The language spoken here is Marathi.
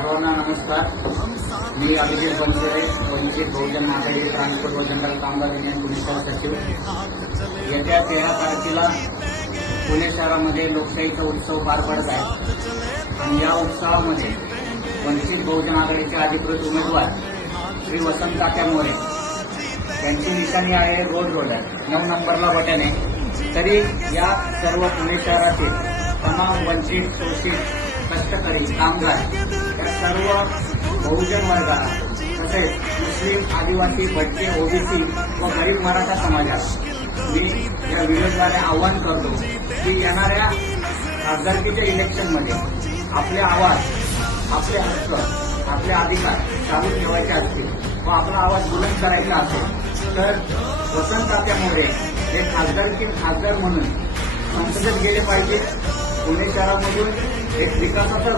सर्वांना नमस्कार. मी अभिजित बनसोडे, वंचित बहुजन आघाडी ट्रान्सपोर्ट व जनरल कामगार युनियन पुणे शहर सचिव. येत्या 13 तारखेला पुणे शहरामध्ये लोकशाहीचा उत्सव पार पडत आहे आणि या उत्सवामध्ये वंचित बहुजन आघाडीचे अधिकृत उमेदवार श्री वसंत काका मोरे यांची निशाणी आहे रोड रोलर 9 नंबरला बटन आहे. तरी या सर्व पुणे शहरातील तमाम वंचित शोषित कष्टकरी कामगार या सर्व बहुजन वर्गाला तसेच मुस्लिम आदिवासी भटके ओबीसी व गरीब मराठा समाजाला मी या व्हिडिओद्वारे आवाहन करतो की येणाऱ्या खासदारकीच्या इलेक्शनमध्ये आपले आवाज, आपले हक्क, आपले अधिकार चालू ठेवायचे असतील व आपला आवाज बुलंद करायचा असेल तर वसंत काका मोरे हे खासदार म्हणून संसदेत गेले पाहिजे. पुणे शहरामधून एक विकासाचा